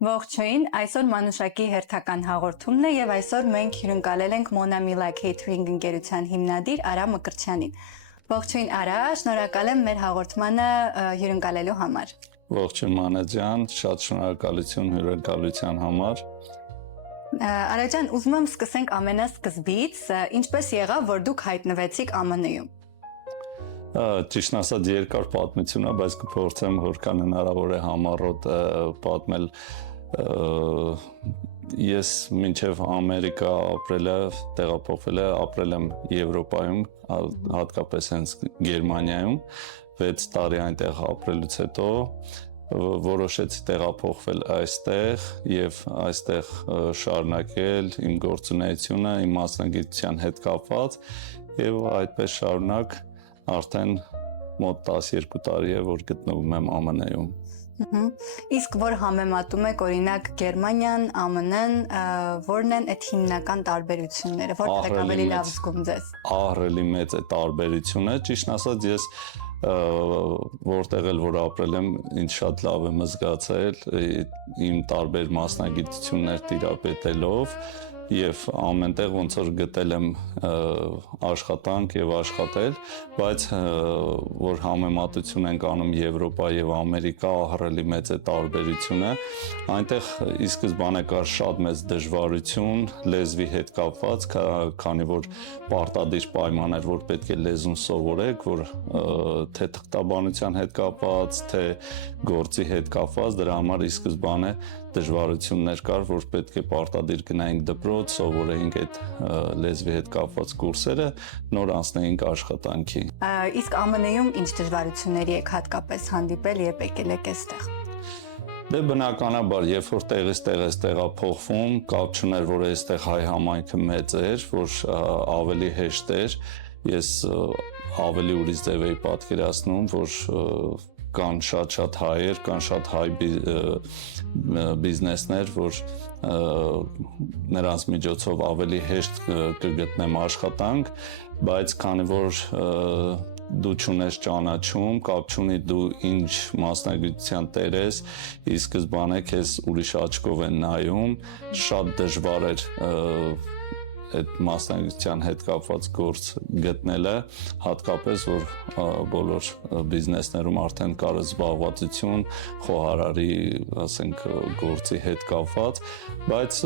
Ողջույն, այսօր Մանուշակի հերթական հաղորդումն է եւ այսօր մենք հյուրընկալել ենք Monamila Catering ընկերության հիմնադիր Արա Մկրտչյանին։ Ողջույն Արա, շնորհակալ եմ մեր հաղորդմանը հյուրընկալելու համար։ Ողջույն Մանա ջան, շատ շնորհակալություն հյուրընկալության համար։ Արա ջան, ուզում եմ սկսենք ամենասկզբից, ինչպես եղավ, որ դուք հայտնվեցիք ԱՄՆ-ում։ Ճիշտն ասած երկար պատմություն է, բայց կփորձեմ որքան հնարավոր է համառոտ պատմել։ Ես մինչև Ամերիկա ապրել եմ Եվրոպայում, հատկապես հենց Գերմանիայում, 6 տարի այնտեղ ապրելուց հետո որոշեցի տեղափոխվել այստեղ եւ այստեղ շարունակել իմ գործունեությունը, իմ մասնագիտության հետ կապված եւ այդպես շարունակ արդեն մոտ 12 տարի է, որ գտնվում եմ ԱՄՆ-ում։ Իսկ որ համեմատում եք օրինակ Գերմանիան, ԱՄՆ-ն, որն են այդ հիմնական տարբերությունները, որտեղ ավելի լավ զգում ձեզ։ Ահռելի մեծ է տարբերությունը, ճիշտն ասած ես որտեղ էլ որ ապրել եմ, ինձ շատ լավ եմ զգացել իմ տարբեր մասնագիտություններ տիրապետելով եւ ամենտեղ ոնց որ գտել եմ աշխատանք եւ աշխատել, բայց որ համեմատություն ենք անում Եվրոպա եւ Ամերիկա, ահռելի մեծ է տարբերությունը։ Այնտեղ ի սկզբանե կար շատ մեծ դժվարություն լեզվի հետ կապված, քանի որ պարտադիր պայման էր, որ պետք է լեզուն սովորեք, որ թե թղթաբանության հետ կապված, թե գործի հետ կապված, դրա համար ի սկզբանե դժվարություններ կար, որ պետք է պարտադիր գնայինք դպրոց, սովորեինք այդ լեզվի հետ կապված կուրսերը, նոր անցնեինք աշխատանքի։ Իսկ ԱՄՆ-ում ինչ դժվարությունների եք հատկապես հանդիպել, երբ եկել եք այստեղ։ Դե բնականաբար, երբ որ տեղից տեղ ես տեղափոխվում, կապ չուներ, որ այստեղ հայ համայնքը մեծ էր, որ ավելի հեշտ էր, ես ավելի ուրիշ ձև էի պատկերացնում, որ կան շատ հայեր, կան շատ հայ բիզնեսներ, որ նրանց միջոցով ավելի հեշտ կգտնեմ աշխատանք, բայց քանի որ դու չունես ճանաչում, կապ չունի դու ինչ մասնագիտության տեր ես, ի սկզբանե քեզ ուրիշ աչքով են նայում, շատ դժվար էր այդ մասնագիտության հետ կապված գործ գտնելը, հատկապես որ բոլոր բիզնեսներում արդեն կար զբաղվածություն, խոհարարի, ասենք, գործի հետ կապված, բայց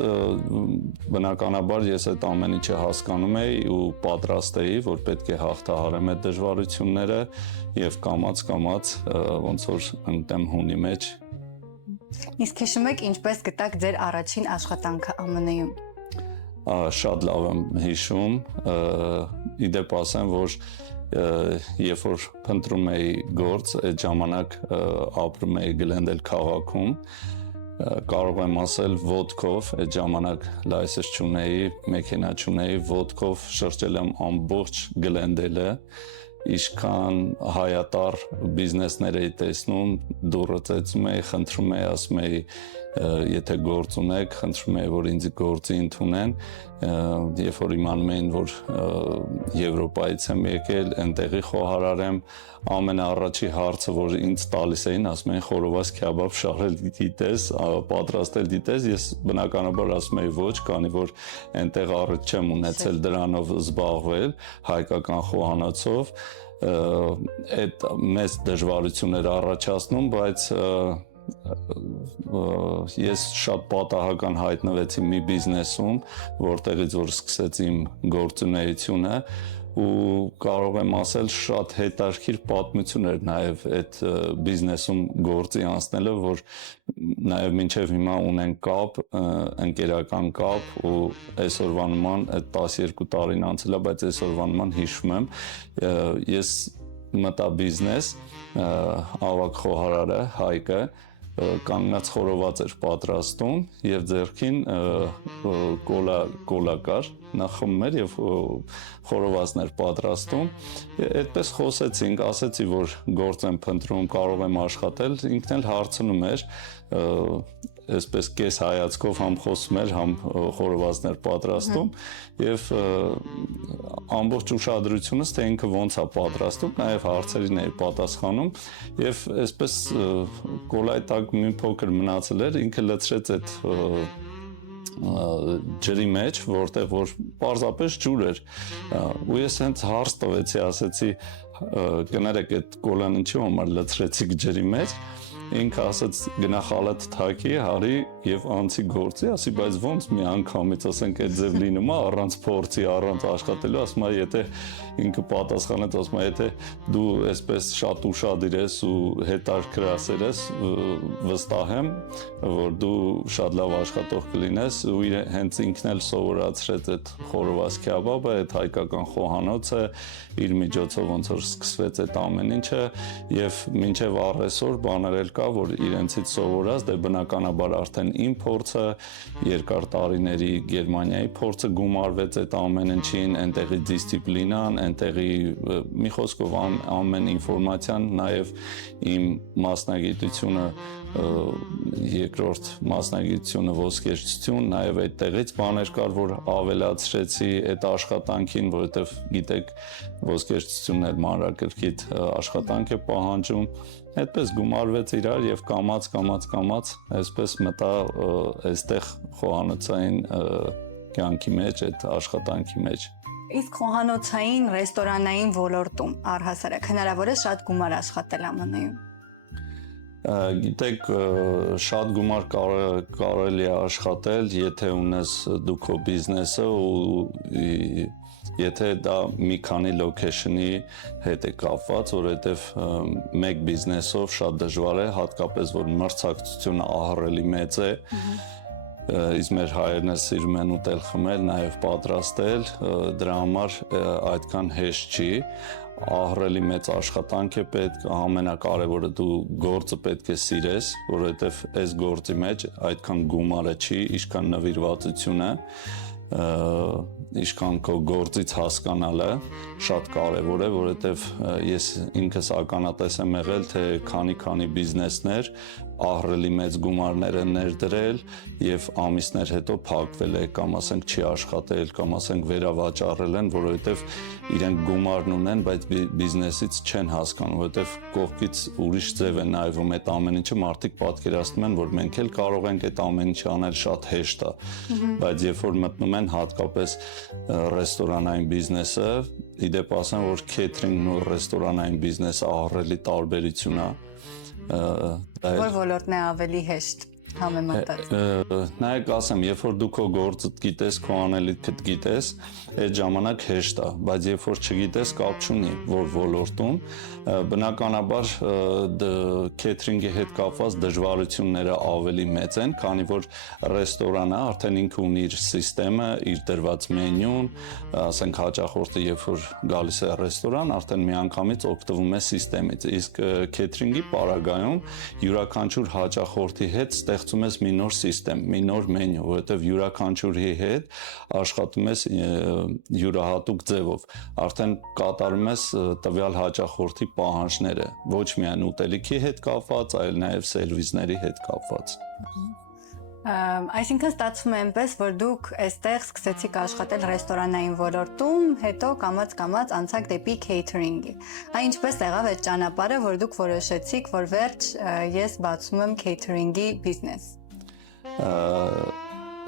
բնականաբար ես այդ ամեն ինչը հասկանում էի ու պատրաստ էի, որ պետք է հաղթահարեմ այդ դժվարությունները եւ կամաց ոնց որ ընկնեմ հունի մեջ։ Իսկ հիշում եք ինչպես գտաք ձեր առաջին աշխատանքը ԱՄՆ-ում։ Շատ լավ եմ հիշում, իդեպ ասեմ, որ երբ որ փնտրում էի գործ, այդ ժամանակ ապրում էի Գլենդել քաղաքում, կարող եմ ասել ոտքով, այդ ժամանակ լայսենս չունեի, մեքենա չունեի, ոտքով շրջել եմ ամբողջ Գլենդելը, ինչքան հայատար բիզնեսներ էի տեսնում, դուռը ծեծում էի, խնդրում էի, ասում էի, եթե գործ ունեք, խնդրում էի, որ ինձ գործի ընդունեն, երբ որ իմանում էին, որ Եվրոպայից եմ եկել, այնտեղի խոհարար եմ, ամենաառաջի հարցը, որ ինձ տալիս էին, ասում էին խորոված քյաբաբ շարել դիտես, պատրաստել դիտես, ես բնականաբար ասում էի ոչ, քանի որ այնտեղ առիթ չեմ ունեցել դրանով զբաղվել, հայկական խոհանոցով, այդ մեծ դժվարություններ առաջացնում, բայց ես շատ պատահական հայտնվեցի մի բիզնեսում, որտեղից որ սկսեցի իմ գործունեությունը ու կարող եմ ասել շատ հետաքրքիր պատմություն էր նաև այդ բիզնեսում գործի անցնելը, որ նաև մինչև հիմա ունեն կապ, ընկերական կապ ու այսօրվա նման այդ 12 տարին անցել է, բայց այսօրվա նման հիշում եմ, ես մտա բիզնես, ավագ խոհարարը Հայկը կանգնած խորոված էր պատրաստում եւ ձեռքին կոլա կար, նա խմում էր եւ խորովածներ պատրաստում, այդպես խոսեցինք, ասեցի, որ գործ եմ փնտրում, կարող եմ աշխատել, ինքն էլ հարցնում էր, այսպես կես հայացքով համ խոսում էր, համ խորովածներ պատրաստում եւ ամբողջ ուշադրությունս թե ինքը ոնց է պատրաստում, նաեւ հարցերին էր պատասխանում եւ այսպես կոլայի տակ մի փոքր մնացել էր, ինքը լցրեց այդ ջրի մեջ, որտեղ որ պարզապես ջուր էր ու ես հենց հարց տվեցի, ասեցի կներեք այդ կոլան ինչի համար լցրեցիք ջրի մեջ ինքը ասաց գնա խալաթ թակի, հարի եւ անցի գործի, ասի բայց ոնց մի անգամից ասենք այդ ձև լինում է առանց փորձի, առանց աշխատելու, ասում է եթե ինքը պատասխանեց, ասում է եթե դու այսպես շատ ուշադիր ես ու հետարքրասեր ես, վստահ եմ, որ դու շատ լավ աշխատող կլինես ու հենց ինքն էլ սովորացրեց այդ խորոված քեբաբը, այդ հայկական խոհանոցը, իր միջոցով ոնց որ սկսվեց այդ ամեն ինչը եւ մինչեւ առեսօր բաներ էլ կա, որ իրենցից սովորած, դե բնականաբար արդեն իմ փորձը, երկար տարիների Գերմանիայի փորձը գումարվեց այդ ամեն ինչին, այնտեղի դիսցիպլինան, այնտեղի մի խոսքով ամեն ինֆորմացիան, նաև իմ մասնագիտությունը երկրորդ մասնագիտությունը ոսկերչություն, նաև այդտեղից բաներ կար, որ ավելացրեցի այդ աշխատանքին, որովհետև գիտեք, ոսկերչությունն էլ մանրակրկիտ աշխատանք է պահանջում, այդպես գումարվեց իրար եւ կամած այսպես մտա այստեղ խոհանոցային կյանքի մեջ, այդ աշխատանքի մեջ։ Իսկ խոհանոցային, ռեստորանային ոլորտում առհասարակ հնարավոր է շատ գումար աշխատել ԱՄՆ-ում։ Գիտեք, շատ գումար կարելի է աշխատել, եթե ունես դու քո բիզնեսը ու եթե դա մի քանի location-ի հետ է կապված, որովհետև մեկ բիզնեսով շատ դժվար է, հատկապես որ մրցակցությունը ահռելի մեծ է, իսկ մեր հայերն սիրում են ուտել խմել, նաև պատրաստել, դրա համար այդքան հեշտ չի, ահռելի մեծ աշխատանք է պետք, ամենակարևորը դու գործը պետք է սիրես, որովհետև այս գործի մեջ այդքան գումարը չի, ինչքան նվիրվածությունը, ինչքան քո գործից հասկանալը շատ կարևոր է, որովհետև ես ինքս ականատես եմ եղել, թե քանի բիզնեսներ ահռելի մեծ գումարներ են ներդրել եւ ամիսներ հետո փակվել է կամ ասենք չի աշխատել կամ ասենք վերավաճառել են, որովհետեւ իրենք գումարն ունեն, բայց բիզնեսից չեն հասկանում, որովհետեւ կողքից ուրիշ ձև է նայվում այդ ամեն ինչը, մարդիկ պատկերացնում են, որ մենք էլ կարող ենք այդ ամեն ինչը անել, շատ հեշտ է, բայց երբ որ մտնում են հատկապես ռեստորանային բիզնեսը, իդեպ ասեմ, որ քեյթրինգն ու ռեստորանային բիզնեսը ահռելի տարբերություն է։ Որ ոլորտն է ավելի հեշտ համեմատած։ Նայեք ասեմ, երբ որ դու քո գործը գիտես, քո անելիքդ գիտես, այդ ժամանակ հեշտ է, բայց երբ որ չգիտես, կապ չունի, որ ոլորտում, բնականաբար քեյթրինգի հետ կապված դժվարությունները ավելի մեծ են, քանի որ ռեստորանը արդեն ինքը ունի իր սիստեմը, իր դրված մենյուն, ասենք հաճախորդը երբ որ գալիս է ռեստորան, արդեն միանգամից օգտվում է սիստեմից, իսկ քեյթրինգի պարագայում յուրաքանչյուր հաճախորդի հետ ստեղծում ես մի նոր սիստեմ, մի նոր մենյու, որովհետև յուրաքանչյուրի հետ աշխատում ես յուրահատուկ ձևով, արդեն կատարում ես տվյալ հաճախորդի պահանջները, ոչ միայն ուտելիքի հետ կապված, այլ նաև սերվիզների հետ կապված։ Այսինքն ստացվում է այնպես, որ դուք այստեղ սկսեցիք աշխատել ռեստորանային ոլորտում, հետո կամաց անցաք դեպի քեյթրինգի։ Այն ինչպես եղավ այդ ճանապարհը, որ դուք որոշեցիք, որ վերջ ես բացում եմ քեյթրինգի բիզնես։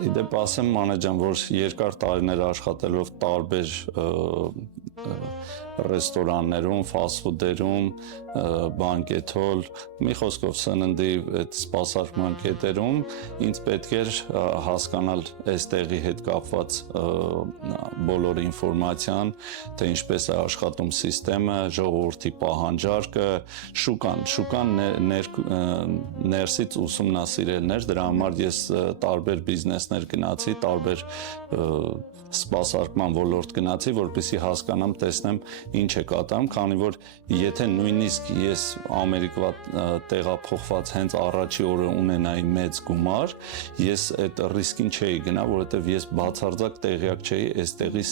Իդեպ ասեմ Մանե ջան, որ երկար տարիներ աշխատելով տարբեր ռեստորաններում, ֆասթ-ֆուդերում, բանկեթոլ, մի խոսքով սննդի այդ սպասարկման կետերում ինձ պետք էր հասկանալ այստեղի հետ կապված բոլոր ինֆորմացիան, թե ինչպես է աշխատում սիստեմը, ժողովրդի պահանջարկը, շուկան ներսից ուսումնասիրելն էր, դրա համար ես տարբեր բիզնեսներ գնացի, տարբեր սպասարկման ոլորտ գնացի, որպեսզի հասկանամ, տեսնեմ ինչ է կատարում, քանի որ եթե նույնիսկ ես Ամերիկա տեղափոխված հենց առաջի օրը ունենայի մեծ գումար, ես այդ ռիսկին չէի գնա, որովհետև ես բացարձակ տեղյակ չէի այստեղի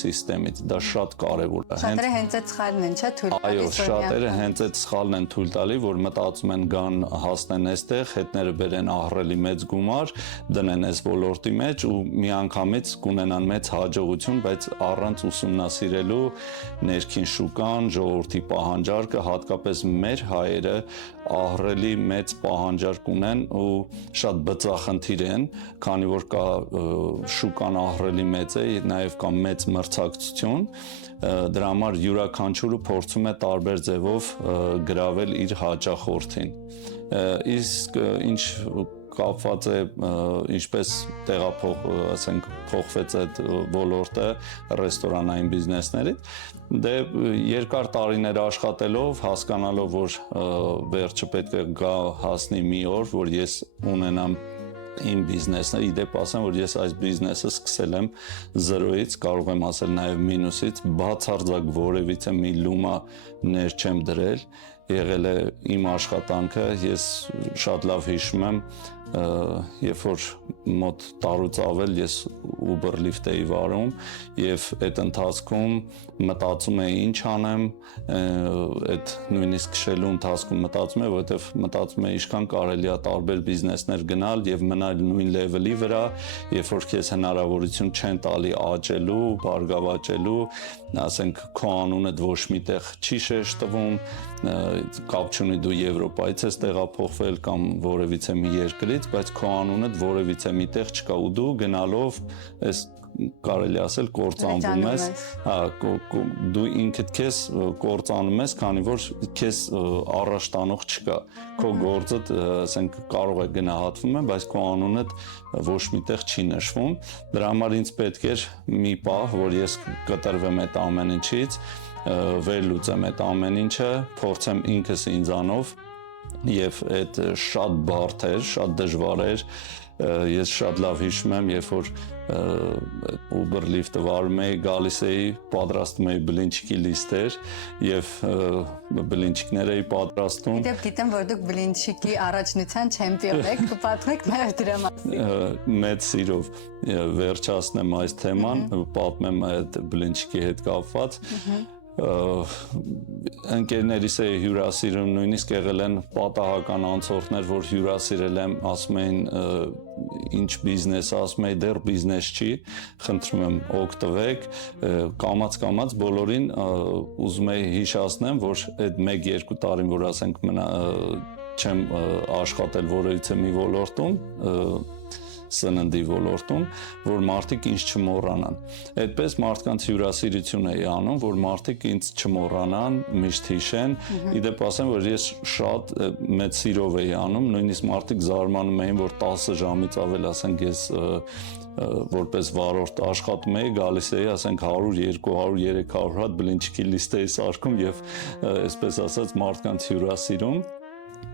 համակարգից, դա շատ կարևոր է։ Շատերը հենց այդ սխալն են, չէ՞, թույլ տալիս։ Այո, շատերը հենց այդ սխալն են թույլ տալի, որ մտածում են գան հասնեն այստեղ, հետները բերեն ահռելի մեծ գումար, դնեն այս ոլորտի մեջ ու միանգամից կունենան մեծ հաջողություն, բայց առանց ուսումնասիրելու ներքին շուկան, ժողովրդի պահանջարկը, հատկապես մեր հայերը ահռելի մեծ պահանջարկ ունեն ու շատ բծախնդիր են, քանի որ կա շուկան ահռելի մեծ է, նաև կա մեծ մրցակցություն, դրա համար յուրաքանչյուրը փորձում է տարբեր ձևով գրավել իր հաճախորդին։ Իսկ ինչ կապված է ինչպես ասենք փոխվեց այդ ոլորտը ռեստորանային բիզնեսներից, դե երկար տարիներ աշխատելով, հասկանալով, որ վերջը պետք է գա հասնի մի օր, որ ես ունենամ իմ բիզնեսը, իդեպ ասեմ, որ ես այս բիզնեսը սկսել եմ զրոյից, կարող եմ ասել նաև մինուսից, բացարձակ որևիցե մի լումա ներ չեմ դրել, եղել է իմ աշխատանքը, ես շատ լավ հիշում եմ, երբ որ մոտ տարուց ավել ես Uber Lyft էի վարում եւ այդ ընթացքում մտածում էի ինչ անեմ, այդ նույնիսկ քշելու ընթացքում մտածում եմ, որովհետեւ մտածում էի ինչքան կարելի է տարբեր բիզնեսներ գնալ եւ մնալ նույն լեվելի վրա, երբ որ քեզ հնարավորություն չեն տալի աճելու, բարգավաճելու, ասենք քո անունդ ոչ միտեղ չի շեշտվում, կապ չունի դու Եվրոպայից ես տեղափոխվել կամ որևիցե մի երկրից, բայց քո անունդ որևիցե միտեղ չկա ու դու գնալով այս կարելի ասել կործանվում ես, դու ինքդ քեզ կործանում ես, քանի որ քեզ առաջ տանող չկա, քո գործը ասենք կարող է գնահատվում է, բայց քո անունդ ոչ միտեղ չի նշվում, դրա համար ինձ պետք էր մի պահ, որ ես կտրվեմ այդ ամեն ինչից, վերլուծեմ այդ ամեն ինչը, փորձեմ ինքս ինձանով եւ այդ շատ բարդ էր, շատ դժվար էր, ես շատ լավ հիշում եմ, երբ որ Uber Lyft-ը վարում էի, գալիս էի, պատրաստում էի բլինչիկի լիստեր եւ բլինչիկներ էի պատրաստում։ Իդեպ գիտեմ, որ դուք բլինչիկի առաջնության չեմպիոն եք, կպատմեք նաեւ դրա մասին։ Մեծ սիրով վերջացնեմ այս թեման, պատմեմ այդ բլինչիկի հետ կապված։ Ընկերներիս է հյուրասիրում, նույնիսկ եղել են պատահական անցորդներ, որ հյուրասիրել եմ, ասում էին ինչ բիզնես, ասում էին դեռ բիզնես չի, խնդրում եմ օգտվեք, կամաց բոլորին ուզում էի հիշեցնեմ, որ այդ 1-2 տարին, որ ասենք չեմ աշխատել որևիցե մի ոլորտում, սննդի ոլորտում, որ մարդիկ ինձ չմոռանան։ Այդպես մարդկանց հյուրասիրություն էի անում, որ մարդիկ ինձ չմոռանան, միշտ հիշեն։ Իդեպ ասեմ, որ ես շատ մեծ սիրով էի անում, նույնիսկ մարդիկ զարմանում էին, որ 10 ժամից ավել, ասենք ես որպես վարորդ աշխատում էի, գալիս էի, ասենք 100, 200, 300 հատ բլինչիկի լիստ էի սարքում եւ այսպես ասած մարդկանց հյուրասիրում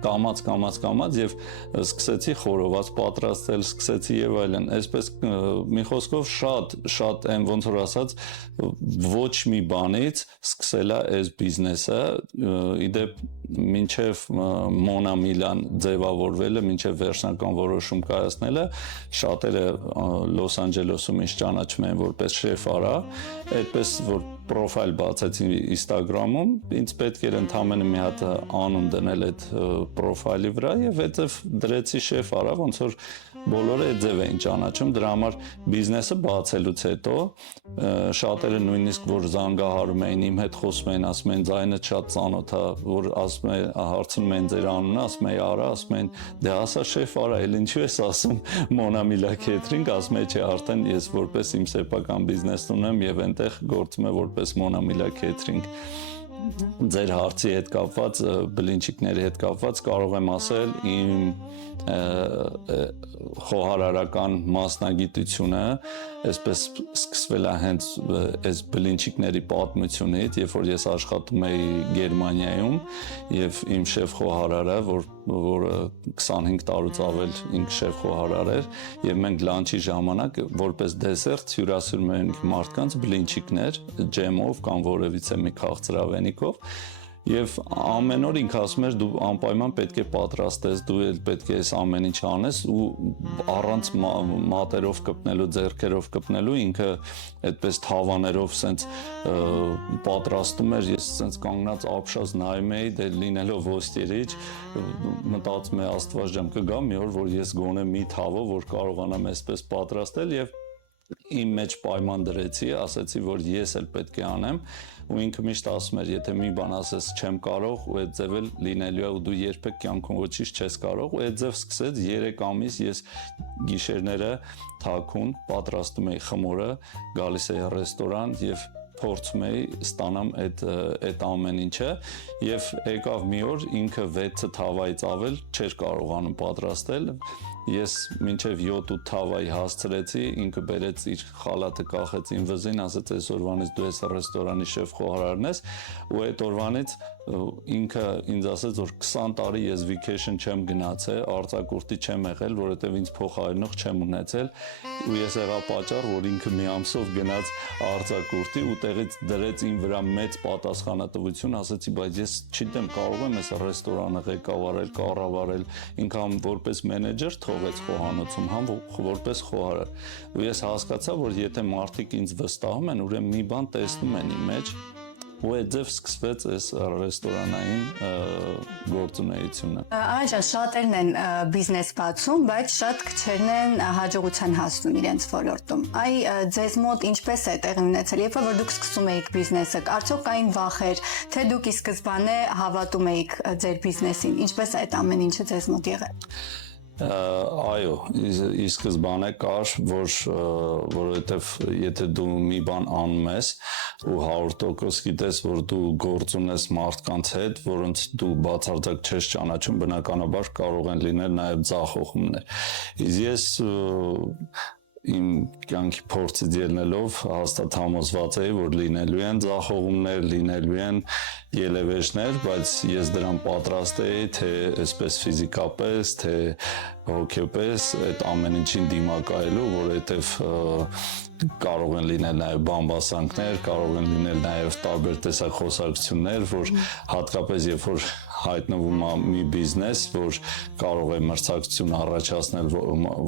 կամաց եւ սկսեցի խորոված պատրաստել, սկսեցի եւ այլն, այսպես մի խոսքով շատ այն ոնց որ ասած ոչ մի բանից սկսել է այս բիզնեսը, իդեպ մինչև Մոնա Միլան ձևավորվելը, մինչև վերջնական որոշում կայացնելը, շատերը Լոս Անջելեսում ինձ ճանաչում են որպես շեֆ արա, այդպես որ պրոֆայլ բացեցի Instagram-ում, ինձ պետք էր ընդամենը մի հատ անուն դնել այդ պրոֆայլի վրա եւ այդտեղ դրեցի շեֆ արա, ոնց որ բոլորը այդ ձև էին ճանաչում, դրա համար բիզնեսը բացելուց հետո շատերը նույնիսկ որ զանգահարում էին իմ հետ խոսում էին, ասում են ձայնը շատ ծանոթ է, որ ասում են հարցնում են ձեր անունը, ասում են արա, ասում են դե ասա շեֆ արա, էլ ինչու ես ասում Մոնա Միլա Քեթրինգ, ասում են չէ, արդեն ես որպես իմ սեփական բիզնես ունեմ եւ այնտեղ գործում եմ որպես Մոնա Միլա Քեթրինգ։ Ձեր հարցի հետ կապված, բլինչիկների հետ կապված կարող եմ ասել իմ խոհարարական մասնագիտությունը այսպես սկսվել է հենց այս բլինչիկների պատմությունից, երբ որ ես աշխատում էի Գերմանիայում եւ իմ շեֆ-խոհարարը, որը 25 տարուց ավել ինքը շեֆ-խոհարար էր, եւ մենք լանչի ժամանակ որպես դեսերտ հյուրասիրում էինք մարդկանց բլինչիկներ ջեմով կամ որևիցե մի քաղցրավենիքով Եվ ամեն օր ինքը ասում էր դու անպայման պետք է պատրաստես, դու էլ պետք է այս ամեն ինչ անես ու առանց մատերով կպնելու, ձեռքերով կպնելու ինքը այդպես թավաներով սենց պատրաստում էր, ես սենց կանգնած ապշած նայում էի, դե լինելով ոստիրիչ, մտածում էի Աստված ջան կգա մի օր, որ ես գոնե մի թավով, որ կարողանամ այսպես պատրաստել եւ իմ մեջ պայման դրեցի, ասացի, որ ես էլ պետք է անեմ ու ինքը միշտ ասում էր, եթե մի բան ասես չեմ կարող ու այդ ձև էլ լինելու է ու դու երբեք կյանքում ոչինչ չես կարող ու այդ ձև սկսեց 3 ամիս ես գիշերները թաքուն պատրաստում էի խմորը, գալիս էի ռեստորան եւ փորձում էի ստանամ այդ ամեն ինչը եւ եկավ մի օր ինքը 6 թավայից ավել չէր կարողանում պատրաստել Ես մինչև 7-8 թավայի հասցրեցի, ինքը բերեց իր խալաթը կախեց իմ վզին, ասեց այսօրվանից դու ես ռեստորանի շեֆ-խոհարարն ես ու այդ օրվանից ինքը ինձ ասեց, որ 20 տարի ես vacation չեմ գնացել, արձակուրդի չեմ եղել, որովհետև ինձ փոխարինող չեմ ունեցել ու ես եղա պատճառ, որ ինքը մի ամսով գնաց արձակուրդի ու տեղից դրեց իմ վրա մեծ պատասխանատվություն, ասեցի, բայց ես չգիտեմ, կարող եմ այս ռեստորանը ղեկավարել, կառավարել, ինքան որպես մենեջեր թողեց խոհանոցում, համ որպես խոհարար։ Ու ես հասկացա, որ եթե մարդիկ ինձ վստահում են, ուրեմն մի բան տեսնում են իմ մեջ, ու այդ ձև սկսվեց այս ռեստորանային գործունեությունը։ Այժմ շատերն են բիզնես բացում, բայց շատ քչերն են հաջողության հասնում իրենց ոլորտում։ Այ ձեզ մոտ ինչպես է տեղի ունեցել, երբ որ դուք սկսում էիք բիզնեսը, արդյոք կային վախեր, թե դուք ի սկզբանե հավատում էիք ձեր բիզնեսին, ինչպես է այդ ամեն ինչը ձեզ մոտ եղել։ Այո, ի սկզբանե կար, որովհետև եթե դու մի բան անում ես ու 100% գիտես, որ դու գործ ունես մարդկանց հետ, որոնց դու բացարձակ չես ճանաչում, բնականաբար կարող են լինել նաև ձախողումներ։ Իսկ ես իմ կյանքի փորձից ելնելով հաստատ համոզված էի, որ լինելու են ձախողումներ, լինելու են ելևէջներ, բայց ես դրան պատրաստ էի, թե այսպես ֆիզիկապես, թե հոգեպես այդ ամեն ինչին դիմակայելու, որովհետև կարող են լինել նաև բամբասանքներ, կարող են լինել նաև տարբեր տեսակ խոսակցություններ, որ հատկապես երբ որ հայտնվում է մի բիզնես, որ կարող է մրցակցություն առաջացնել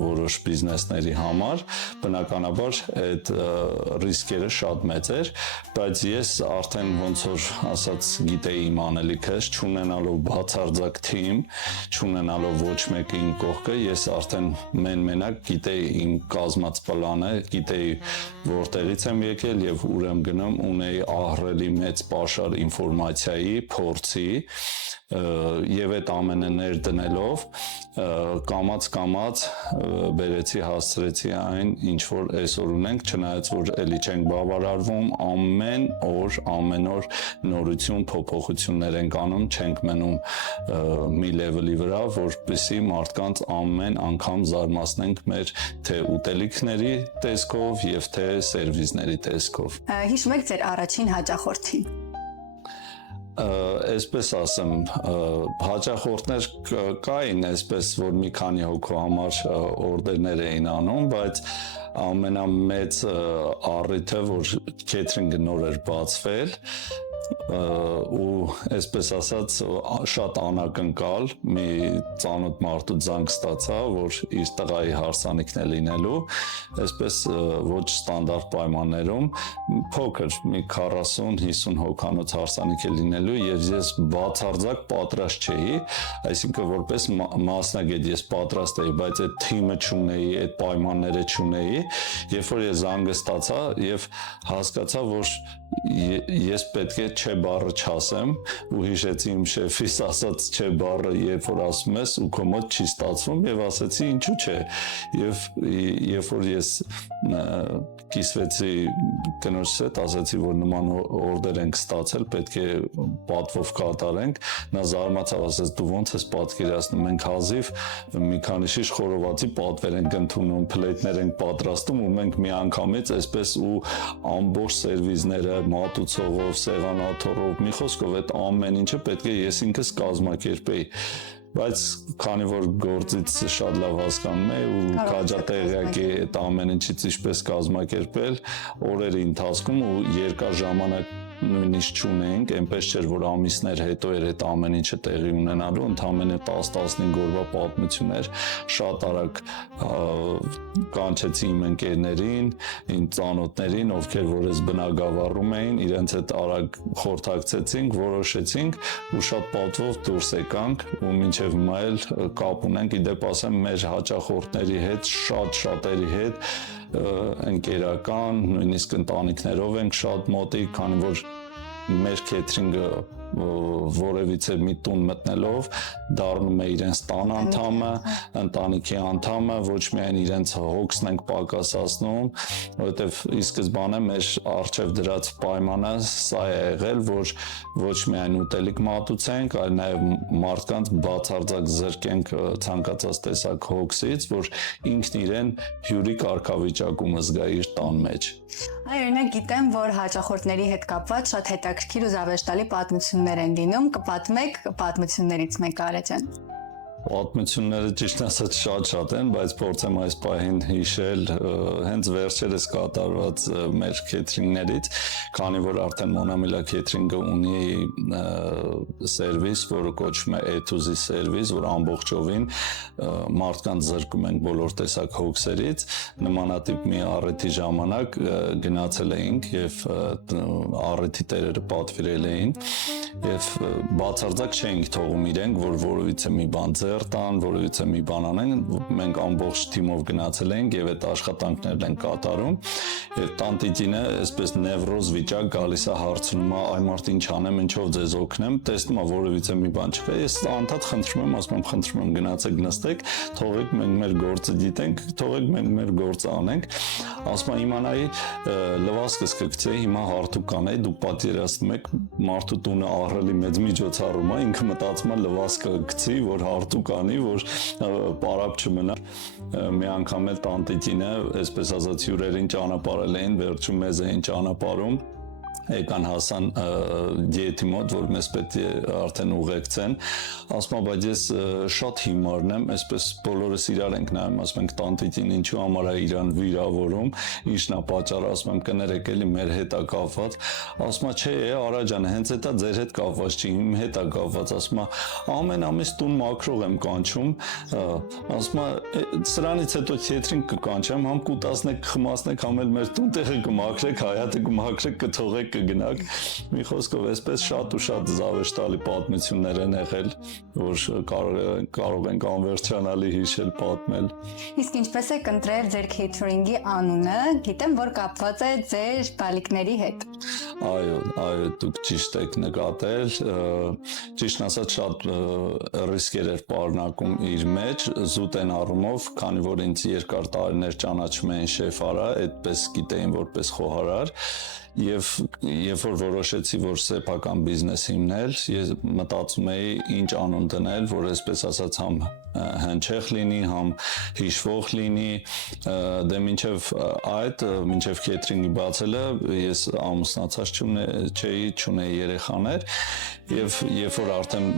որոշ բիզնեսների համար, բնականաբար այդ ռիսկերը շատ մեծ էր, բայց ես արդեն ոնց որ ասած գիտեի իմ անելիքս, չունենալով բացարձակ թիմ, չունենալով ոչ մեկը իմ կողքը, ես արդեն մենակ գիտեի իմ կազմած պլանը, գիտեի որտեղից եմ եկել եւ ուր եմ գնում, ունեի ահռելի մեծ պաշար ինֆորմացիայի, փորձի եւ այդ ամենը ներդնելով կամած բերեցի հասցրեցի այն ինչ որ այսօր ունենք չնայած որ էլի չենք բավարարվում ամեն օր նորություն փոփոխություններ ենք անում չենք մնում մի լեվելի վրա որպեսզի մարդկանց ամեն անգամ զարմացնենք մեր թե ուտելիքների տեսքով եւ թե սերվիսների տեսքով Հիշում եք ձեր առաջին հաճախորդին Այսպես ասեմ, հաճախորդներ կային, այսպես որ մի քանի հոգու համար օրդերներ էին անում, բայց ամենամեծ առիթը, որ քեթրինգը նոր էր բացվել, ու այսպես ասած շատ անակնկալ մի ծանոթ մարդու զանգ ստացա, որ իր տղայի հարսանիքն է լինելու, այսպես ոչ ստանդարտ պայմաններում, փոքր մի 40-50 հոգանոց հարսանիք է լինելու եւ ես բացարձակ պատրաստ չէի, այսինքն որպես մասնագետ ես պատրաստ էի, բայց այդ թիմը չունեի, այդ պայմանները չունեի, երբ որ ես զանգը ստացա եւ հասկացա, որ ես պետք է չէ բառը չասեմ ու հիշեցի իմ շեֆիս ասած չէ բառը երբ որ ասում ես ու քո մոտ չի ստացվում եւ ասեցի ինչու՞ չէ եւ երբ որ ես կիսվեցի կնոջս հետ ասեցի որ նման օրդեր ենք ստացել պետք է պատվով կատարենք նա զարմացավ ասեց դու ոնց ես պատկերացնում մենք հազիվ մի քանի շիշ խորովածի պատվեր ենք ընդունում փլեյտներ ենք պատրաստում ու մենք միանգամից այսպես ու ամբողջ սերվիզները մատուցողով սեղանաթոռով մի խոսքով այդ ամեն ինչը պետք է ես ինքս կազմակերպեի բայց քանի որ գործից շատ լավ հասկանում եմ ու քաջատեղյակ է այդ ամեն ինչից ինչպես կազմակերպել օրերի ընթացքում ու երկար ժամանակ նույնիսկ չունենք, այնպես չէր, որ ամիսներ հետո էր այդ ամեն ինչը տեղի ունենալու, ընդամենը 10-15 օրվա պատմություն էր, շատ արագ կանչեցի իմ ընկերներին, իմ ծանոթներին, ովքեր որ ես բնակավարում էին, իրենց հետ արագ խորհրդակցեցինք, որոշեցինք ու շատ պատվով դուրս եկանք ու մինչև հիմա էլ կապ ունենք, իդեպ ասեմ, մեր հաճախորդների հետ, շատերի հետ ընկերական, նույնիսկ ընտանիքներով ենք շատ մոտիկ, քանի որ մեր քեթրինգը որևիցե մի տուն մտնելով դառնում է իրենց տան անդամը, ընտանիքի անդամը, ոչ միայն իրենց հոգսն ենք պակասացնում, որովհետև ի սկզբանե մեր առջև դրած պայմանը սա է եղել, որ ոչ միայն ուտելիք մատուցենք, այլ նաև մարդկանց բացարձակ զրկենք ցանկացած տեսակ հոգսից, որ ինքն իրեն հյուրի կարգավիճակում զգա իր տան մեջ։ Օրինակ գիտեմ, որ հաճախորդների հետ կապված շատ հետաքրքիր ու զավեշտալի պատմություններ են լինում, կպատմեք պատմություններից մեկը Արա ջան։ Պատմությունները ճիշտ ասած շատ են, բայց փորձեմ այս պահին հիշել հենց վերջերս կատարված մեր քեթրինգներից, քանի որ արդեն Մոնամիլա քեթրինգը ունի սերվիս, որը կոչվում է A to Z սերվիս, որ ամբողջովին մարդկանց զրկում ենք բոլոր տեսակ հոգսերից, նմանատիպ մի առիթի ժամանակ գնացել էինք եւ առիթի տերերը պատվիրել էին եւ բացարձակ չէինք թողում իրենք, որ որևիցե մի բան տան, որովհետեւ մի բան անեն, մենք ամբողջ թիմով գնացել ենք եւ այդ աշխատանքներն են կատարում եւ տանտիկինը այսպես նևրոզ վիճակ գալիս է հարցնում է այ մարդ ինչ անեմ, ինչով ձեզ օգնեմ, տեսնում է որովհետեւ մի բան չկա, ես անդադ խնդրում եմ, ասում եմ խնդրում եմ գնացեք նստեք, թողեք մենք մեր գործը դիտենք, թողեք մենք մեր գործը անենք, ասում եմ իմանայի լվասկս կգցեի, հիմա հարթուկ կանեի, դուք պատկերացնում եք մարդու տունը ահռելի մեծ միջոցառում է, ինքը մտածում է լվասկը գցի, որ հարթուկ անի, որ պարապ չմնա մի անգամ էլ տանտիկինը այսպես ասած հյուրերին ճանապարհել էին, վերջում մեզ էին ճանապարհում եկան հասան դիետի մոտ, որ մեզ պետք է արդեն ուղեկցեն, ասում եմ, բայց ես շատ հիմարն եմ, այսպես բոլորս իրար ենք նայում, ասում ենք տանտիկին ինչու համար է իրան վիրավորում, ինչն է պատճառը, ասում եմ կներեք էլի մեր հետ է կապված, ասում եմ չէ, Արա ջան, հենց էտա ձեր հետ կապված չի, իմ հետ է կապված, ասում եմ ամեն ամիս տուն մաքրող եմ կանչում, ասում եմ սրանից հետո քեթրինգ կկանչեմ, համ կուտասնեք, խմասնեք, համ էլ մեր տուն տեղը կմաքրեք, հայատը կմաքրեք, կթողեք կգնաք, մի խոսքով այսպես շատ ու շատ զավեշտալի պատմություններ են եղել, որ կարող ենք անվերջանալի հիշել, պատմել։ Իսկ ինչպես եք ընտրել ձեր քեյթրինգի անունը, գիտեմ, որ կապված է ձեր բալիկների հետ։ Այո, դուք ճիշտ եք նկատել, ճիշտն ասած շատ ռիսկեր էր պարունակում իր մեջ, զուտ են առումով, քանի որ ինձ երկար տարիներ ճանաչում էին շեֆ Արա, այդպես գիտեին որպես խոհարար, եւ երբ որ որոշեցի, որ սեփական բիզնես հիմնել, ես մտածում էի ինչ անուն դնել, որ այսպես ասած համ հնչեղ լինի, համ հիշվող լինի, դե մինչև քեթրինգի բացելը ես ամուսնացած չունեի երեխաներ եւ երբ որ արդեն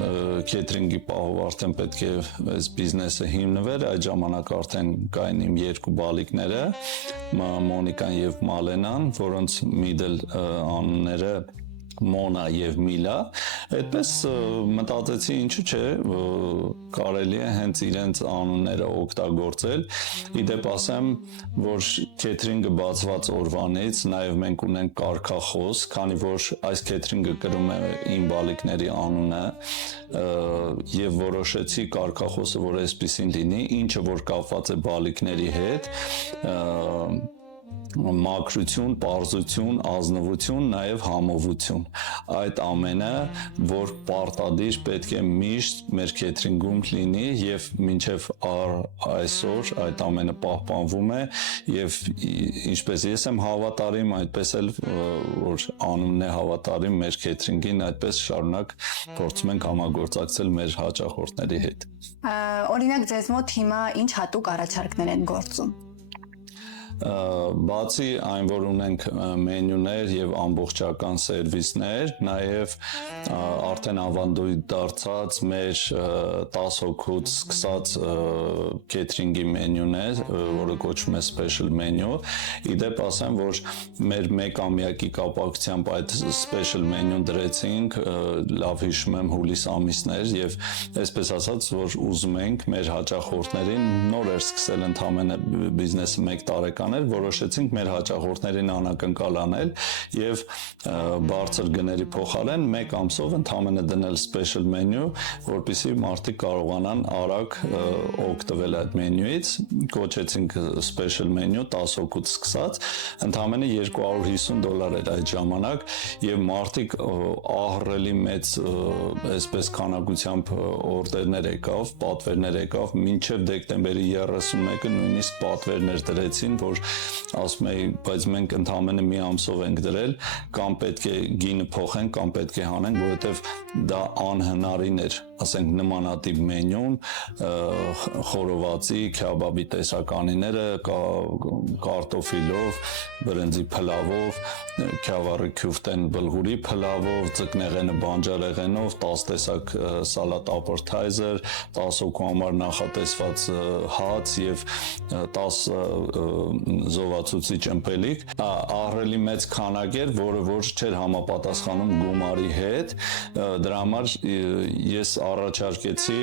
քեթրինգի պահով արդեն պետք է այս բիզնեսը հիմնվեր, այդ ժամանակ արդեն կային իմ երկու բալիկները, Մոնիկան եւ Մալենան, որոնց միդլ անունները Մոնա եւ Միլա, այդպես մտածեցի ինչու՞ չէ, կարելի է հենց իրենց անունները օգտագործել, իդեպ ասեմ, որ քեթրինգը բացված օրվանից նաև մենք ունենք կարգախոս, քանի որ այս քեթրինգը կրում է իմ բալիկների անունը եւ որոշեցի կարգախոսը, որ այսպեսին լինի, ինչը որ կապված է բալիկների հետ, մաքրություն, պարզություն, ազնվություն, նաև համովություն։ Այդ ամենը, որ պարտադիր պետք է միշտ մեր քեթրինգում լինի եւ մինչեւ այսօր այդ ամենը պահպանվում է եւ ինչպես ես եմ հավատարիմ, այդպես էլ որ անունն է հավատարիմ մեր քեթրինգին, այդպես շարունակ փորձում ենք համագործակցել մեր հաճախորդների հետ։ Օրինակ ձեզ մոտ հիմա ինչ հատուկ առաջարկներ են գործում։ Բացի այն, որ ունենք մենյուներ եւ ամբողջական սերվիսներ, նաեւ արդեն ավանդույթ դարձած մեր 10 հոգուց սկսած քեթրինգի մենյուն է, որը կոչվում է special menu։ Իդեպ ասեմ, որ մեր 1 ամյակի կապակցությամբ այդ special menu-ն դրեցինք, լավ հիշում եմ հուլիս ամիսներ եւ այսպես ասած, որ ուզում ենք մեր հաճախորդներին նոր էր սկսել ընդհանրապես բիզնեսը 1 տարեկան որոշեցինք մեր հաճախորդներին անակնկալ անել եւ բարձր գների փոխարեն 1 ամսով ընդհանրապես դնել special menu, որպեսզի մարդիկ կարողանան արագ օգտվել այդ մենյուից, կոչեցինք special menu 10 հոգուց սկսած, ընդհանրապես $250 էր այդ ժամանակ եւ մարդիկ ահռելի մեծ այսպես քանակությամբ օրդերներ եկավ, պատվերներ եկավ, մինչեւ դեկտեմբերի 31-ը նույնիսկ պատվերներ դրեցին, որ ասում էի, բայց մենք ընդհանրապես մի ամսով ենք դրել, կամ պետք է գինը փոխենք, կամ պետք է հանենք, որովհետև դա անհնարին էր, ասենք նմանատիպ մենյուն, խորովածի, քյաբաբի տեսականիները, կարտոֆիլով, բրինձի փլավով, քյավառի քյուֆտեն բլղուրի փլավով, ձկնեղենը բանջարեղենով, 10 տեսակ սալատ appetizer, 10 հոգու համար նախատեսված հաց եւ 10 զովացուցիչ ըմպելիք, ահռելի մեծ քանակ էր, որ չէր համապատասխանում գումարի հետ, դրա համար ես առաջարկեցի,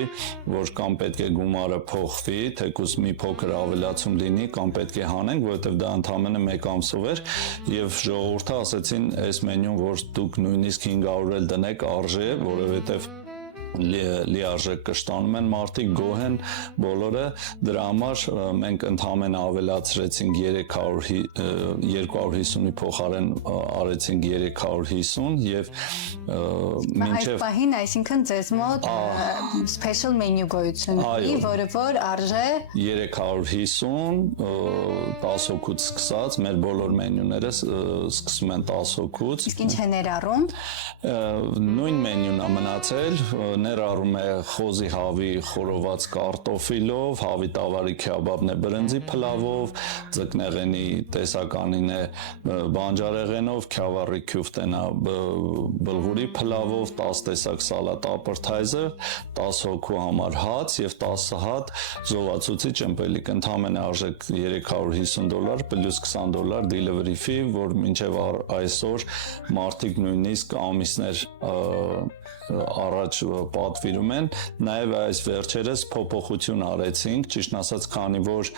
որ կամ պետք է գումարը փոխվի, թեկուզ մի փոքր ավելացում լինի, կամ պետք է հանենք, որովհետև դա ընդամենը 1 ամսով էր, եւ ժողովուրդը ասեցին, այս մենյուն, որ դուք նույնիսկ 500 էլ դնեք, արժե, որովհետև լիարժեք կշտանում են մարդիկ, գոհ են բոլորը, դրա համար մենք ընդհանրապես ավելացրեցինք 250-ի փոխարեն արեցինք 350 եւ մինչեւ Այս պահին, այսինքն ձեզ մոտ special menu գոյություն ունի, որը որ արժե 350 10 հոգուց սկսած, մեր բոլոր մենյուները սկսում են 10 հոգուց։ Իսկ ինչ է ներառում։ Նույն մենյուն է մնացել, ներառում է խոզի հավի խորոված կարտոֆիլով, հավի տավարի քյաբաբն է բրինձի փլավով, ձկնեղենի տեսականին է բանջարեղենով, քյավառի քյուֆտեն է բլղուրի փլավով, 10 տեսակ սալատ appetizer, 10 հոգու համար հաց եւ 10 հատ զովացուցիչ ըմպելիք, ընդհանրապես արժեք $350 պլյուս $20 delivery fee, որ մինչեւ այսօր մարդիկ նույնիսկ ամիսներ առաջ պատվիրում են, նաև այս վերջերս փոփոխություն արեցինք, ճիշտ ասած, քանի որ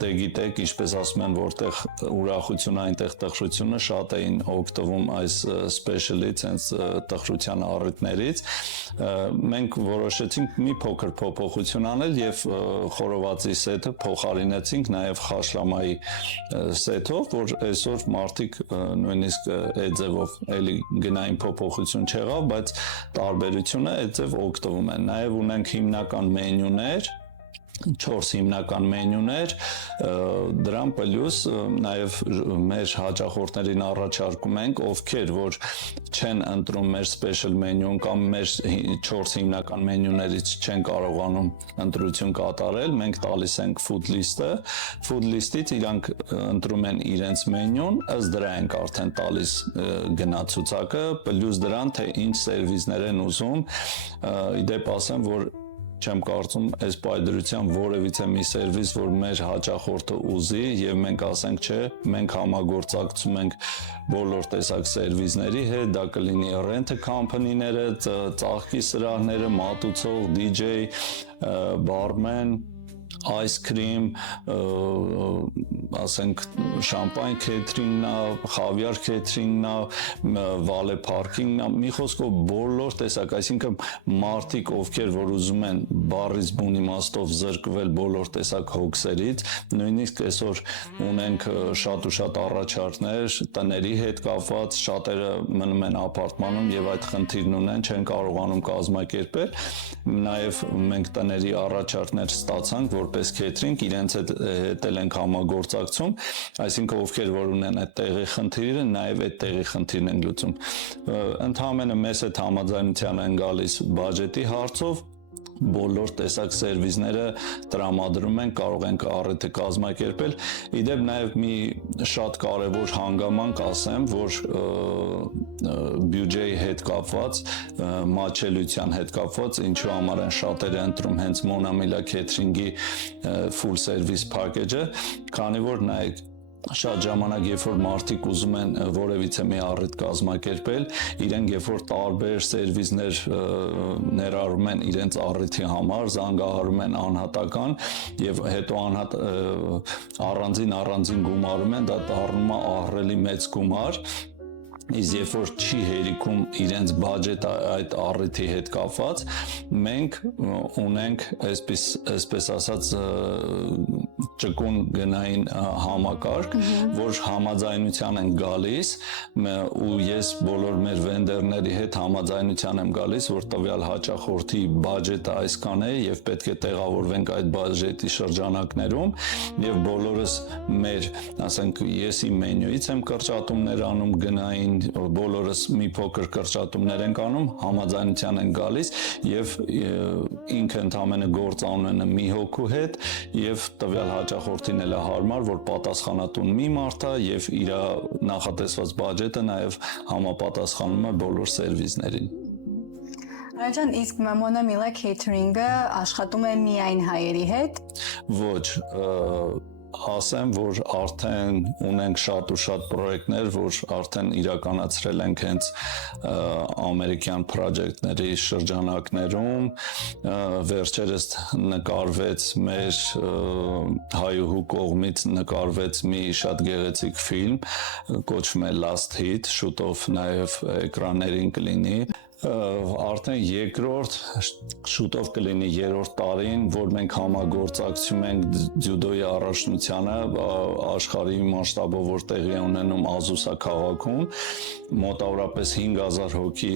դե գիտեք, ինչպես ասում են, որտեղ ուրախություն այնտեղ տխրությունը, շատ էին օգտվում այս special-ից, հենց տխրության առիթներից, մենք որոշեցինք մի փոքր փոփոխություն անել եւ խորովածի սեթը փոխարինեցինք նաև խաշլամայի սեթով, որ այսօր մարդիկ նույնիսկ այդ ձևով էլի գնային փոփոխություն չեղավ, բայց տարբերությունը այդ ձև օգտվում են։ Նաև ունենք հիմնական մենյուներ, 4 հիմնական մենյուներ, դրան պլյուս նաև մեր հաճախորդներին առաջարկում ենք, ովքեր որ չեն ընտրում մեր special menu-ն կամ մեր 4 հիմնական մենյուներից չեն կարողանում ընտրություն կատարել, մենք տալիս ենք food list-ը, food list-ից իրանք ընտրում են իրենց մենյուն, ըստ դրա ենք արդեն տալիս գնացուցակը, պլյուս դրան թե ինչ սերվիսներ են ուզում, իդեպ ասեմ, որ չեմ կարծում այս պայդրությամբ որևիցե մի սերվիս, որ մեր հաճախորդը ուզի եւ մենք ասենք չէ, մենք համագործակցում ենք բոլոր տեսակ սերվիսների հետ, դա կլինի rent company-ները, ծաղկի սրահները, մատուցող, DJ, barman, ice cream, ասենք շամպայն քեյթրինգն է, խավիար քեյթրինգն է, վալե պարքինգն է, մի խոսքով բոլոր տեսակ, այսինքն մարդիկ, ովքեր որ ուզում են բառից բուն իմաստով զրկվել բոլոր տեսակ հոգսերից, նույնիսկ այսօր ունենք շատ ու շատ առաջարկներ տների հետ կապված, շատերը մնում են ապարտմանում եւ այդ խնդիրն ունեն, չեն կարողանում կազմակերպել, նաեւ մենք տների առաջարկներ ստացանք, որպես քեյթրինգ, իրենց հետ ենք համագործակցում, այսինքն ովքեր որ ունեն այդ տեղի խնդիրը, նաեւ այդ տեղի խնդիրն են լուծում։ Ընդհանրապես մեզ հետ համաձայնության են գալիս բյուջետի հարցով, բոլոր տեսակ սերվիսները տրամադրում են, կարող ենք առիթը կազմակերպել։ Իդեպ նաև մի շատ կարևոր հանգամանք ասեմ, որ բյուջեի հետ կապված, մատչելիության հետ կապված, ինչու համար են շատերը ընտրում հենց Mona Mila Catering-ի full service package-ը, քանի որ նայեք շատ ժամանակ, երբ որ մարդիկ ուզում են որևիցե մի առիթ կազմակերպել, իրենք երբ որ տարբեր սերվիսներ ներառում են իրենց առիթի համար, զանգահարում են անհատական եւ հետո առանձին գումարում են, դա դառնում է ահռելի մեծ գումար, իսկ երբ որ չի հերիքում իրենց բյուջետը այդ առիթի հետ կապված, մենք ունենք այսպես ասած ճկուն գնային համակարգ, որ համաձայնության են գալիս ու ես բոլոր մեր վենդերների հետ համաձայնության եմ գալիս, որ տվյալ հաճախորդի բյուջետը այսքան է եւ պետք է տեղավորվենք այդ բյուջետի շրջանակներում եւ բոլորս մեր, ասենք, ես իմ մենյուից եմ կրճատումներ անում գնային, բոլորս մի փոքր կրճատումներ ենք անում, համաձայնության են գալիս եւ ինքը ընդամենը գործ անում մի հոգու հետ եւ տվյալ հաճախորդին էլ է հարմար, որ պատասխանատուն մի մարդ է եւ իր նախատեսված բյուջետը նաեւ համապատասխանում է բոլոր սերվիսներին։ Ջան, իսկ Mona Mila Catering-ը աշխատում է միայն հայերի հետ։ Ոչ, ասեմ, որ արդեն ունենք շատ ու շատ պրոյեկտներ, որ արդեն իրականացրել ենք հենց ամերիկյան պրոջեկտների շրջանակներում, վերջերս նկարվեց մեր հայուհու կողմից նկարվեց մի շատ գեղեցիկ ֆիլմ, կոչվում է Last Hit, շուտով նաև էկրաններին կլինի, արդեն երկրորդ շուտով կլինի երրորդ տարին, որ մենք համագործակցում ենք ձյուդոյի առաջնությանը աշխարհի մասշտաբով, որ տեղի է ունենում Ազուսա քաղաքում, մոտավորապես 5000 հոգի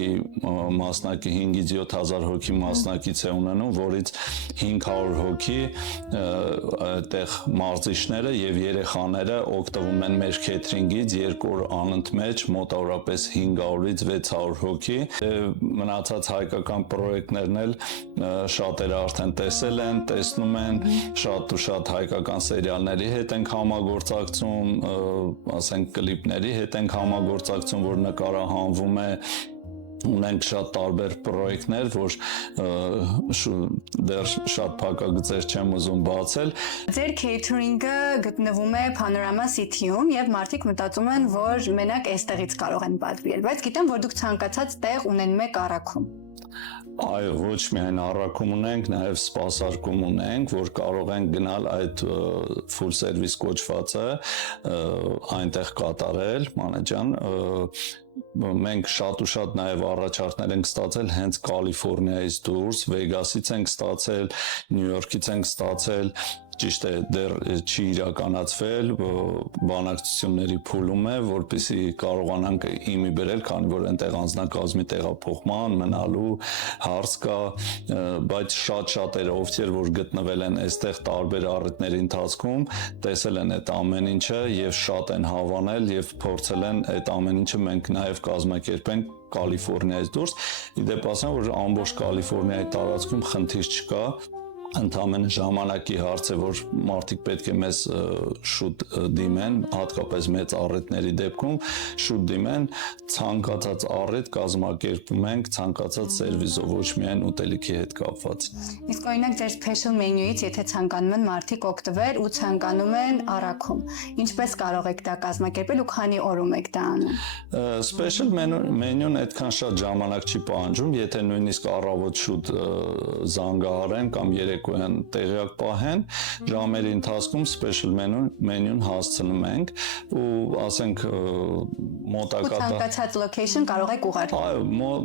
մասնակի, 5-ից 7000 հոգի մասնակից է ունենում, որից 500 հոգի այդտեղ մարզիչները եւ երեխաները օգտվում են մեր քեյթրինգից, 2 օր անընդմեջ մոտավորապես 500-ից 600 հոգի մնացած հայկական պրոյեկտներն էլ շատերը արդեն տեսել են, տեսնում են, շատ ու շատ հայկական սերիալների հետ ենք համագործակցում, ասենք կլիպների հետ ենք համագործակցում, որ նկարահանվում է, ունենք շատ տարբեր պրոյեկտներ, որ դեռ շատ փակագծեր չեմ ուզում բացել։ Ձեր քեյթրինգը գտնվում է Panorama City-ում եւ մարդիկ մտածում են, որ մենակ այստեղից կարող են պատվիրել, բայց գիտեմ, որ դուք ցանկացած տեղ ունեն մեկ առաքում։ Այո, ոչ միայն առաքում ունենք, նաև սպասարկում ունենք, որ կարող են գնալ այդ full service կոչվածը այնտեղ կատարել, մանեջան, մենք շատ ու շատ նաև առաջարկներ ենք ստացել հենց Կալիֆոռնիայից դուրս, Վեգասից ենք ստացել, Նյու Յորքից ենք ստացել, ճիշտ է, դեռ չի իրականացվել, բանակցությունների փուլում է, որպեսզի կարողանանք իմի բերել, քանի որ այնտեղ անձնակազմի տեղափոխման, մնալու հարց կա, բայց շատ շատերը ովքեր որ գտնվել են այստեղ տարբեր առիթների ընթացքում, տեսել են այդ ամեն ինչը եւ շատ են հավանել եւ փորձել են այդ ամեն ինչը մենք նաեւ կազմակերպենք Կալիֆոռնիայից դուրս, իդեպ ասեմ, որ ամբողջ Կալիֆոռնիայի տարածքում խնդիր չկա, ընդամենը ժամանակի հարց է, որ մարդիկ պետք է մեզ շուտ դիմեն, հատկապես մեծ առիթների դեպքում շուտ դիմեն, ցանկացած առիթ կազմակերպում ենք, ցանկացած սերվիսով, ոչ միայն ուտելիքի հետ կապված։ Իսկ օրինակ ձեր special menu-ից, եթե ցանկանում են մարդիկ օգտվել ու ցանկանում են առաքում, ինչպես կարող եք դա կազմակերպել ու քանի օրում եք դա անում։ Special menu-ն այդքան շատ ժամանակ չի պահանջում, եթե նույնիսկ առավոտ շուտ զանգահարեն կամ 3 երեկոյան տեղյակ պահեն, ժամերի ընթացքում special menu-ն հասցնում ենք ու ասենք մոտակա ցանկացած location կարող եք ուղարկել։ Այո,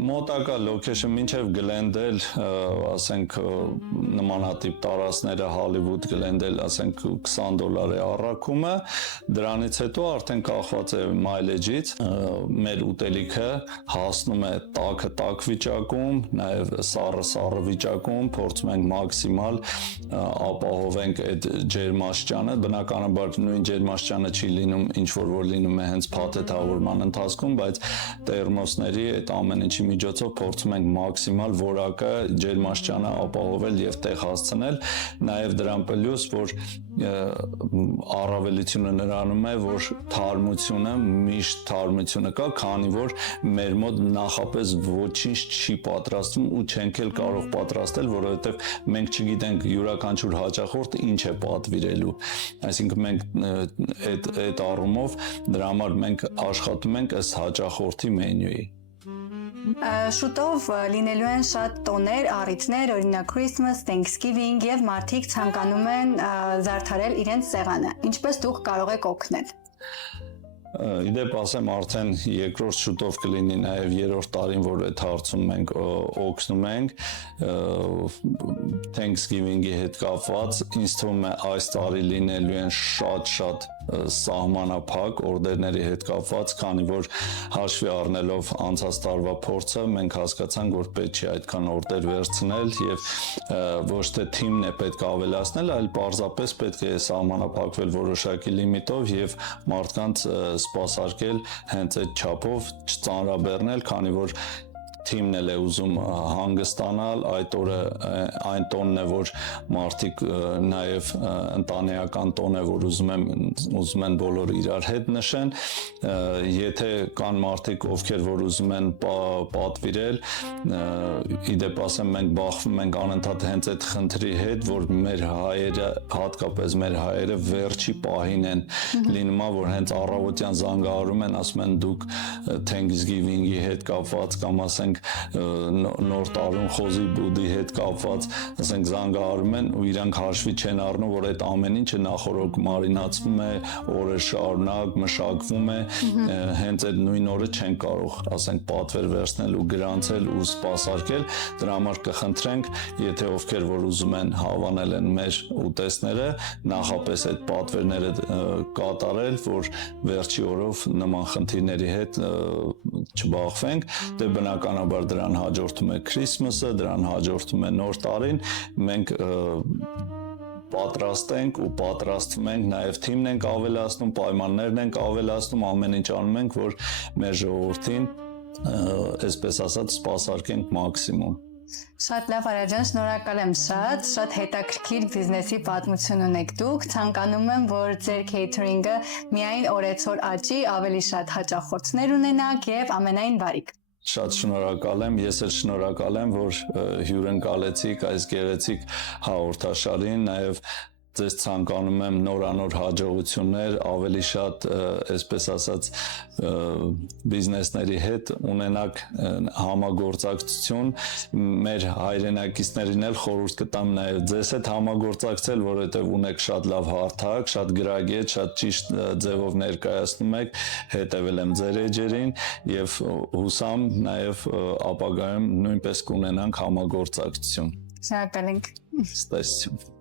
մոտակա location մինչև Glendale, ասենք նմանատիպ տարածքները Hollywood, Glendale, ասենք $20 է առաքումը, դրանից հետո արդեն կախված է mileage-ից, մեր ուտելիքը հասնում է տաք վիճակում, նաև սառը վիճակում, փորձում ենք մաքսիմալ ապահովենք այդ ջերմաստիճանը, բնականաբար նույն ջերմաստիճանը չի լինում, ինչ որ լինում է հենց փաթեթավորման ընթացքում, բայց տերմոսների այդ ամեն ինչի միջոցով փորձում ենք մաքսիմալ որակը ջերմաստիճանը ապահովել եւ տեղ հասցնել, նաև դրան պլյուս, որ առավելությունը նրանում է, որ թարմությունը, միշտ թարմությունը կա, քանի որ մեր մոտ նախապես ոչինչ չի պատրաստվում ու չենք էլ կարող պատրաստել, որովհետև մենք չգիտենք յուրաքանչյուր հաճախորդ ինչ է պատվիրելու, այսինքն մենք այդ առումով դրա համար մենք աշխատում ենք ըստ հաճախորդի մենյուի։ Շուտով լինելու են շատ տոներ, առիթներ, օրինակ Christmas, Thanksgiving եւ մարդիկ ցանկանում են զարդարել իրենց սեղանը։ Ինչպես դուք կարող եք օգնել։ Իդեպ ասեմ արդեն երկրորդ շուտով կլինի նաև երրորդ տարին, որ այդ հարցում մենք օգնում ենք Thanksgiving-ի հետ կապված, ինձ թվում է այս տարի լինելու են շատ սահմանափակ օրդերների հետ կապված, քանի որ հաշվի առնելով անցած տարվա փորձը, մենք հասկացանք, որ պետք չի այդքան օրդեր վերցնել եւ ոչ թե թիմն է պետք է ավելացնել, այլ պարզապես պետք է սահմանափակվել որոշակի լիմիտով եւ մարդկանց սպասարկել հենց այդ չափով, չծանրաբեռնել, քանի որ թիմն էլ է ուզում հանգստանալ, այդ օրը այն տոնն է, որ մարդիկ նաև ընտանեկան տոն է, որ ուզում են բոլորը իրար հետ նշեն, եթե կան մարդիկ, ովքեր որ ուզում են պատվիրել, իդեպ ասեմ մենք բախվում ենք անընդհատ հենց այդ խնդրի հետ, որ մեր հայերը, հատկապես մեր հայերը վերջի պահին են լինում, որ հենց առավոտյան զանգահարում են, ասում են դուք Thanksgiving-ի հետ կապված կամ ասենք նոր տարուն խոզի բուդի հետ կապված, ասենք զանգահարում են ու իրանք հաշվի չեն առնում, որ այդ ամեն ինչը նախորդ մարինացվում է, օրեր շարունակ մշակվում է, հենց այդ նույն օրը չեն կարող, ասենք պատվեր վերցնել ու գրանցել ու սպասարկել, դրա համար կխնդրենք, եթե ովքեր որ ուզում են հավանել են մեր ուտեստները, նախապես այդ պատվերները կատարել, որ վերջի օրով նման խնդիրների հետ չբախվենք, դե բնականաբար դրան հաջորդում է Christmas-ը, դրան հաջորդում է նոր տարին, մենք պատրաստ ենք ու պատրաստվում ենք, նաև թիմն ենք ավելացնում, պայմաններն ենք ավելացնում, ամեն ինչ անում ենք, որ մեր ժողովրդին, այսպես ասած, սպասարկենք մաքսիմում։ Շատ լավ Արաջան, շնորհակալ եմ շատ հետաքրքիր բիզնեսի պատմություն ունեք դուք, ցանկանում եմ, որ ձեր catering-ը միայն օրեցօր աճի, ավելի շատ հաճախորդներ ունենաք եւ ամենայն բարիք։ Շատ շնորհակալ եմ, ես էլ շնորհակալ եմ, որ հյուրընկալեցիք այս գեղեցիկ հաղորդաշարին, նաև ձեզ ցանկանում եմ նորանոր հաջողություններ, ավելի շատ, այսպես ասած, բիզնեսների հետ ունենաք համագործակցություն, մեր հայրենակիցներին էլ խորհուրդ կտամ նաև ձեզ հետ համագործակցել, որովհետև ունեք շատ լավ հարթակ, շատ գրագետ, շատ ճիշտ ձևով ներկայացնում եք, հետևել եմ ձեր էջերին եւ հուսամ նաև ապագայում նույնպես կունենանք համագործակցություն։ Շնորհակալ ենք։ Ստեսություն։